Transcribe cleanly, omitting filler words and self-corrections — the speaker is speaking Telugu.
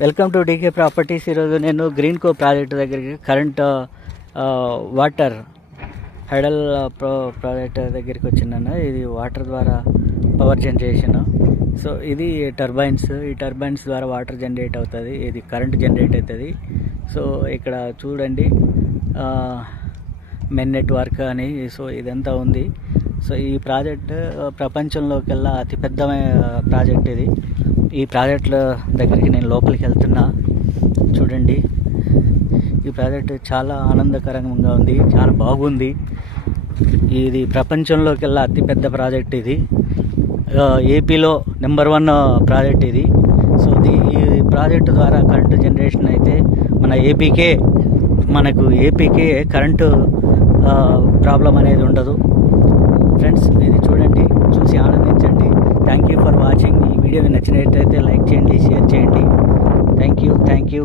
Welcome to DK properties. ఈరోజు నేను గ్రీన్ కో ప్రాజెక్ట్ దగ్గరికి కరెంట్ వాటర్ హైడల్ ప్రాజెక్ట్ దగ్గరికి వచ్చినాను. ఇది వాటర్ ద్వారా పవర్ జనరేషన్. సో ఇది టర్బైన్స్, ఈ టర్బైన్స్ ద్వారా వాటర్ జనరేట్ అవుతుంది, ఇది కరెంట్ జనరేట్ అవుతుంది. సో ఇక్కడ చూడండి మెన్ నెట్వర్క్ అని, సో ఇదంతా ఉంది. సో ఈ ప్రాజెక్ట్ ప్రపంచంలోకెల్లా అతిపెద్ద ప్రాజెక్ట్ ఇది. ఈ ప్రాజెక్టుల దగ్గరికి నేను లోపలికి వెళ్తున్నా. చూడండి, ఈ ప్రాజెక్ట్ చాలా ఆనందకరంగా ఉంది, చాలా బాగుంది. ఇది ప్రపంచంలోకెల్లా అతిపెద్ద ప్రాజెక్ట్ ఇది. ఏపీలో నెంబర్ 1 ప్రాజెక్ట్ ఇది. సో ఈ ప్రాజెక్టు ద్వారా కరెంటు జనరేషన్ అయితే మనకు ఏపీకే కరెంటు ప్రాబ్లం అనేది ఉండదు. ఫ్రెండ్స్, ఇది చూడండి, చూసి ఆనందించండి. Thank you for watching. ఈ వీడియో నచ్చినట్లయితే లైక్ చేయండి, షేర్ చేయండి. Thank you.